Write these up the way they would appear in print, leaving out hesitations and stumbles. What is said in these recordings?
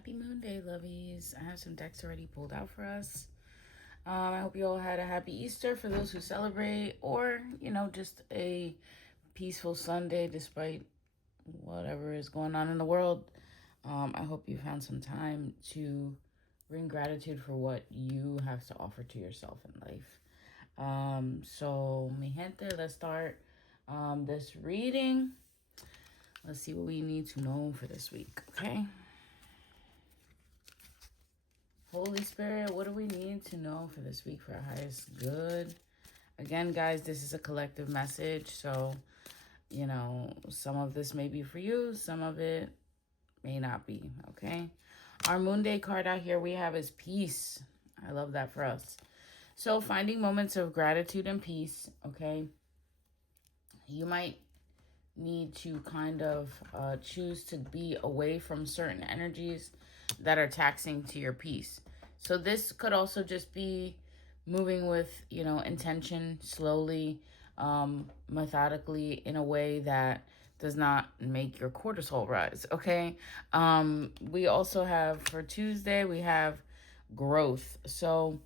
Happy Moon Day, lovies. I have some decks already pulled out for us. I hope you all had a happy Easter for those who celebrate, or, just a peaceful Sunday despite whatever is going on in the world. I hope you found some time to bring gratitude for what you have to offer to yourself in life. So, mi gente, let's start this reading. Let's see what we need to know for this week, okay? Holy Spirit, what do we need to know for this week for our highest good? Again, guys, this is a collective message. So, some of this may be for you. Some of it may not be, okay? Our Moon Day card out here we have is peace. I love that for us. So, finding moments of gratitude and peace, okay? You might need to kind of choose to be away from certain energies that are taxing to your peace. So this could also just be moving with, intention, slowly, methodically, in a way that does not make your cortisol rise, okay? We also have, for Tuesday, we have growth. So,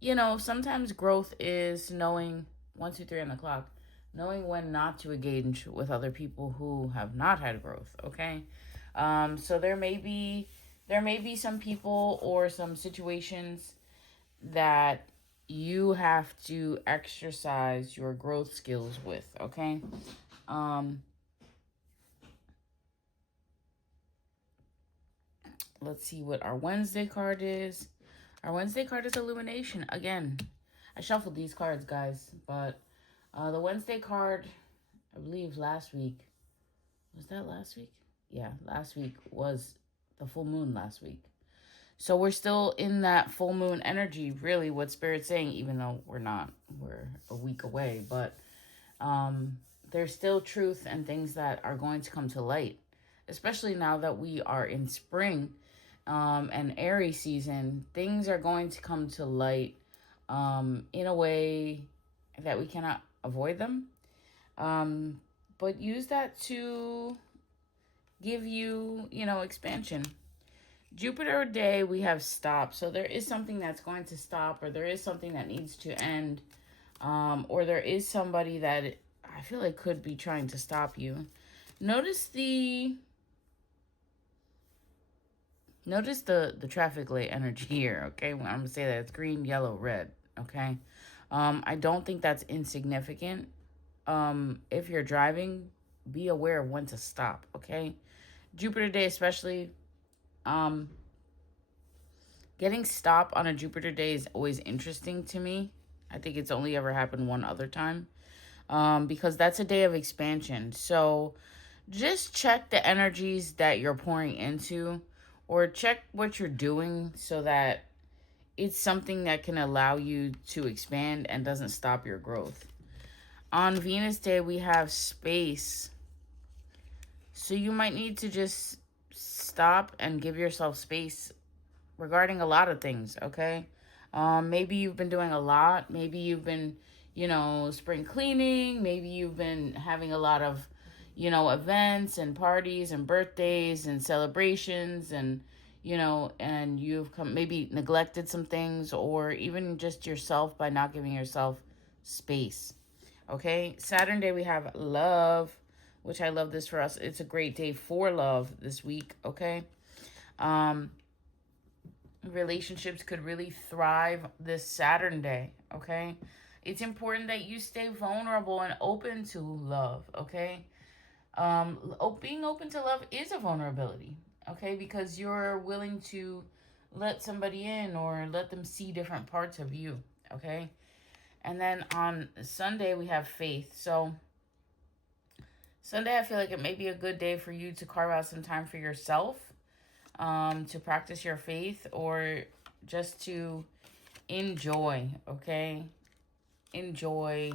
sometimes growth is knowing 1, 2, 3 on the clock, knowing when not to engage with other people who have not had growth, okay? So there may be some people or some situations that you have to exercise your growth skills with, okay? Let's see what our Wednesday card is. Our Wednesday card is Illumination. Again, I shuffled these cards, guys, but the Wednesday card, I believe last week, was that last week? Yeah, last week was the full moon last week. So we're still in that full moon energy, really, what Spirit's saying, even though we're not. We're a week away, but there's still truth and things that are going to come to light, especially now that we are in spring and Aries season. Things are going to come to light in a way that we cannot avoid them. But use that to give you, expansion. Jupiter day, we have stop. So there is something that's going to stop, or there is something that needs to end, or there is somebody that I feel like could be trying to stop you. Notice the traffic light energy here, okay? I'm going to say that it's green, yellow, red, okay? I don't think that's insignificant. If you're driving, be aware of when to stop, okay? Jupiter day especially, getting stopped on a Jupiter day is always interesting to me. I think it's only ever happened one other time, because that's a day of expansion. So just check the energies that you're pouring into, or check what you're doing so that it's something that can allow you to expand and doesn't stop your growth. On Venus day, we have space. So you might need to just stop and give yourself space regarding a lot of things, okay? Maybe you've been doing a lot. Maybe you've been, spring cleaning. Maybe you've been having a lot of, events and parties and birthdays and celebrations, and, and you've maybe neglected some things, or even just yourself by not giving yourself space, okay? Saturn day, we have love, which I love this for us. It's a great day for love this week, okay? Relationships could really thrive this Saturn day, okay? It's important that you stay vulnerable and open to love, okay? Being open to love is a vulnerability, okay? Because you're willing to let somebody in or let them see different parts of you, okay? And then on Sunday, we have faith. So Sunday, I feel like it may be a good day for you to carve out some time for yourself, to practice your faith, or just to enjoy, okay? Enjoy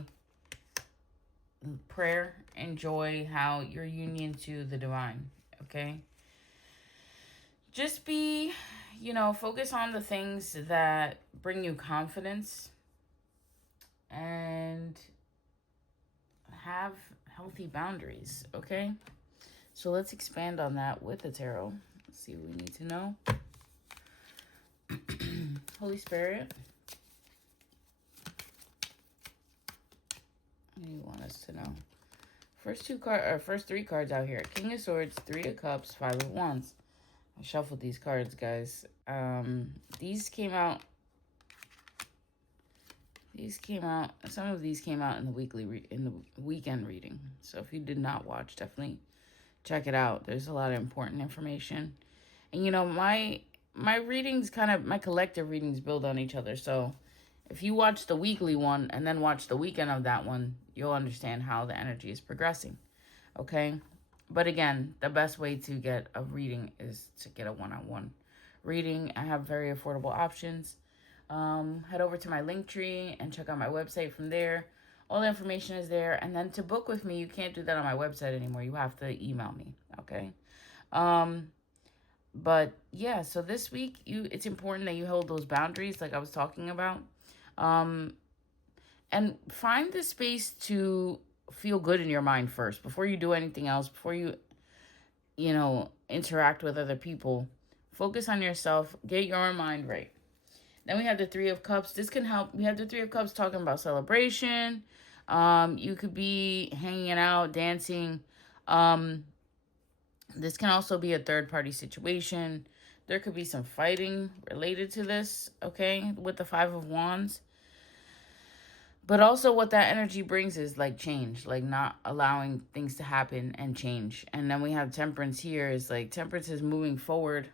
prayer, enjoy how your union to the divine, okay? Just be, focus on the things that bring you confidence, and have healthy boundaries, okay? So let's expand on that with the tarot. Let's see what we need to know. Holy Spirit, what do you want us to know? First three cards out here. King of Swords, Three of Cups, Five of Wands. I shuffled these cards, guys. These came out. Some of these came out in the in the weekend reading. So if you did not watch, definitely check it out. There's a lot of important information. And you know, my readings my collective readings build on each other. So if you watch the weekly one and then watch the weekend of that one, you'll understand how the energy is progressing. Okay? But again, the best way to get a reading is to get a one-on-one reading. I have very affordable options. Head over to my Linktree and check out my website from there. All the information is there. And then to book with me, you can't do that on my website anymore. You have to email me. Okay? But yeah, so this week it's important that you hold those boundaries like I was talking about. And find the space to feel good in your mind first before you do anything else, before you interact with other people. Focus on yourself, get your mind right. Then we have the Three of Cups. This can help. We have the Three of Cups talking about celebration. You could be hanging out, dancing. This can also be a third-party situation. There could be some fighting related to this, okay, with the Five of Wands. But also what that energy brings is like change, like not allowing things to happen and change. And then we have Temperance here. Is like Temperance is moving forward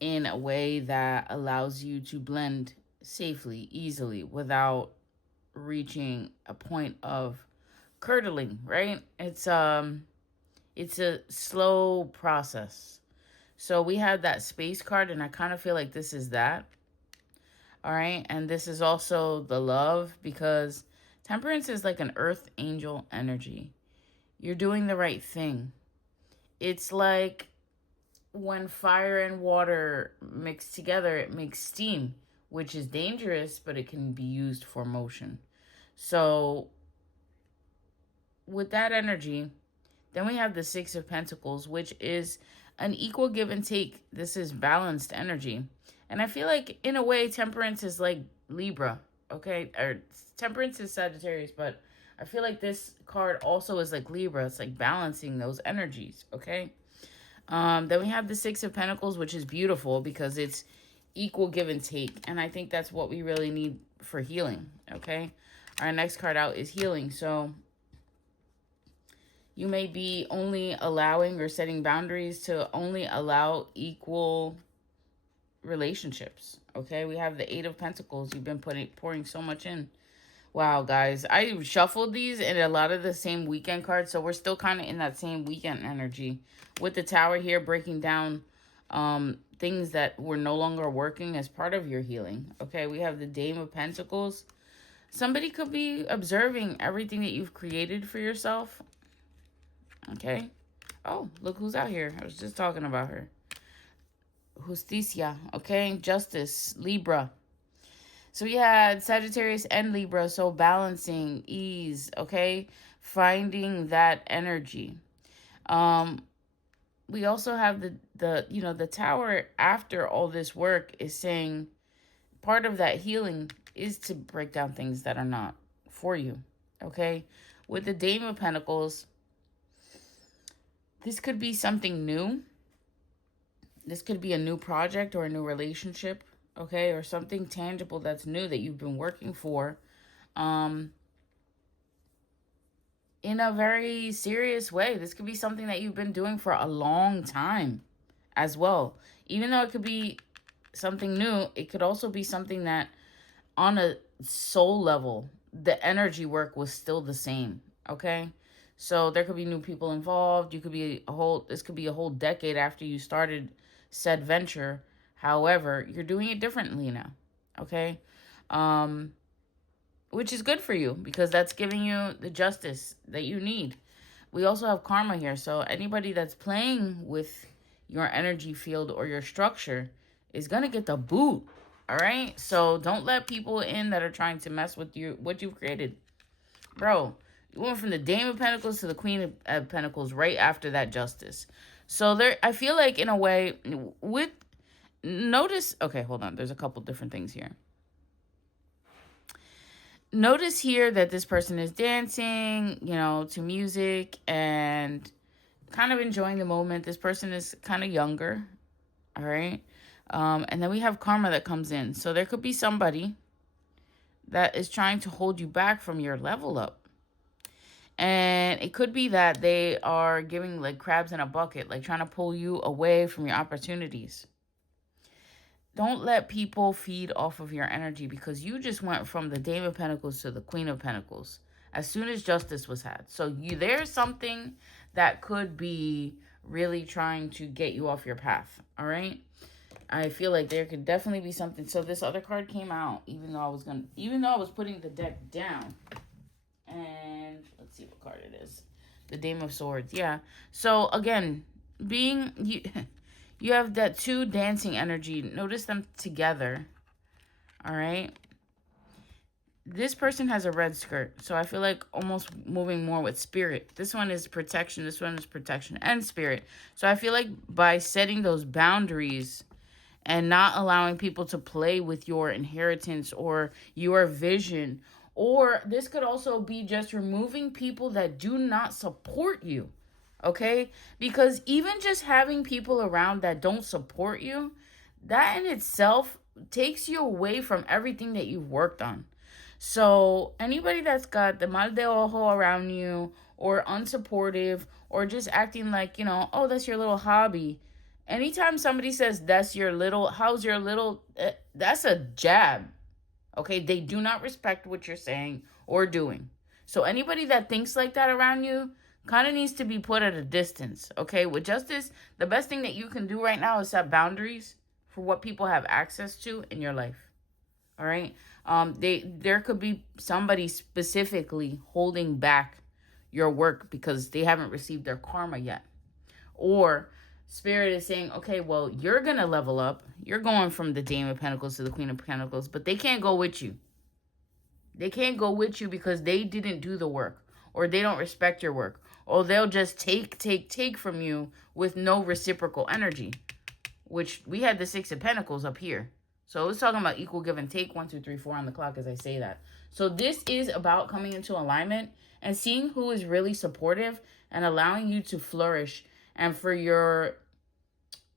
in a way that allows you to blend safely, easily, without reaching a point of curdling, right? It's a slow process. So we have that Space card, and I kind of feel like this is that. All right, and this is also the Love, because Temperance is like an earth angel energy. You're doing the right thing. It's like when fire and water mix together, it makes steam, which is dangerous, but it can be used for motion. So with that energy, then we have the Six of Pentacles, which is an equal give and take. This is balanced energy. And I feel like, in a way, Temperance is like Libra, okay? Or Temperance is Sagittarius, but I feel like this card also is like Libra. It's like balancing those energies, okay? Then we have the Six of Pentacles, which is beautiful because it's equal give and take. And I think that's what we really need for healing, okay? Our next card out is healing. So you may be only allowing or setting boundaries to only allow equal relationships, okay? We have the Eight of Pentacles. You've been pouring so much in. Wow, guys. I shuffled these and a lot of the same weekend cards, so we're still kind of in that same weekend energy. With the Tower here breaking down things that were no longer working as part of your healing, okay? We have the Dame of Pentacles. Somebody could be observing everything that you've created for yourself, okay? Oh, look who's out here. I was just talking about her. Justicia, okay? Justice, Libra. So we had Sagittarius and Libra, so balancing, ease, okay? Finding that energy. We also have the Tower after all this work is saying part of that healing is to break down things that are not for you, okay? With the Dame of Pentacles, this could be something new. This could be a new project or a new relationship, okay? Or something tangible that's new that you've been working for in a very serious way. This could be something that you've been doing for a long time as well. Even though it could be something new, it could also be something that on a soul level, the energy work was still the same, okay? So there could be new people involved. This could be a whole decade after you started said venture. However, you're doing it differently now, okay? Which is good for you because that's giving you the justice that you need. We also have karma here. So anybody that's playing with your energy field or your structure is going to get the boot, all right? So don't let people in that are trying to mess with what you've created. Bro, You went from the Dame of Pentacles to the Queen of Pentacles right after that Justice. So there, I feel like in a way, with notice. Okay, hold on. There's a couple different things here. Notice here that this person is dancing, to music and kind of enjoying the moment. This person is kind of younger. All right. And then we have karma that comes in. So there could be somebody that is trying to hold you back from your level up. And it could be that they are giving like crabs in a bucket, like trying to pull you away from your opportunities. Don't let people feed off of your energy, because you just went from the Dame of Pentacles to the Queen of Pentacles as soon as justice was had. So there's something that could be really trying to get you off your path. All right. I feel like there could definitely be something. So this other card came out, even though I was putting the deck down. And let's see what card it is. The Dame of Swords. Yeah. So again, you have that two dancing energy. Notice them together. All right. This person has a red skirt. So I feel like almost moving more with spirit. This one is protection. This one is protection and spirit. So I feel like by setting those boundaries and not allowing people to play with your inheritance or your vision, or this could also be just removing people that do not support you. Okay? Because even just having people around that don't support you, that in itself takes you away from everything that you've worked on. So anybody that's got the mal de ojo around you, or unsupportive, or just acting like, oh, that's your little hobby. Anytime somebody says how's your little, that's a jab. Okay? They do not respect what you're saying or doing. So anybody that thinks like that around you kind of needs to be put at a distance. Okay? With justice, the best thing that you can do right now is set boundaries for what people have access to in your life. All right? There could be somebody specifically holding back your work because they haven't received their karma yet. Or Spirit is saying, okay, well, you're going to level up. You're going from the Dame of Pentacles to the Queen of Pentacles, but they can't go with you. They can't go with you because they didn't do the work, or they don't respect your work, or they'll just take from you with no reciprocal energy, which we had the Six of Pentacles up here. So it's talking about equal give and take, 1, 2, 3, 4 on the clock as I say that. So this is about coming into alignment and seeing who is really supportive and allowing you to flourish, and for your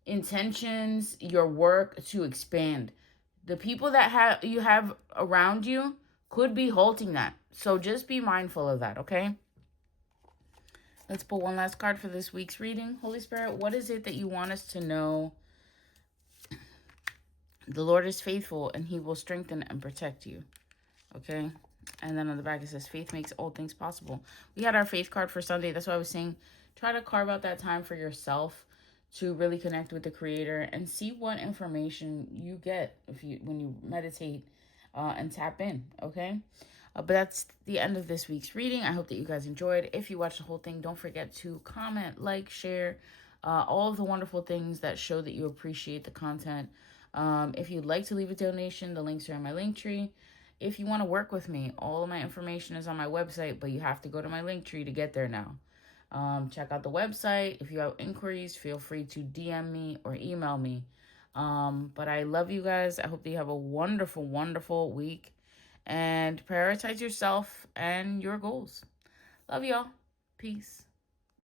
intentions, your work to expand. The people that you have around you could be halting that. So just be mindful of that, okay? Let's pull one last card for this week's reading. Holy Spirit, what is it that you want us to know? The Lord is faithful and he will strengthen and protect you. Okay? And then on the back it says, faith makes all things possible. We had our faith card for Sunday. That's why I was saying, try to carve out that time for yourself to really connect with the Creator and see what information you get when you meditate and tap in. Okay? But that's the end of this week's reading. I hope that you guys enjoyed. If you watched the whole thing, don't forget to comment, like, share, all of the wonderful things that show that you appreciate the content. If you'd like to leave a donation, the links are in my Linktree. If you want to work with me, all of my information is on my website, but you have to go to my Linktree to get there now. Check out the website. If you have inquiries, feel free to DM me or email me. But I love you guys. I hope that you have a wonderful, wonderful week. And prioritize yourself and your goals. Love y'all. Peace.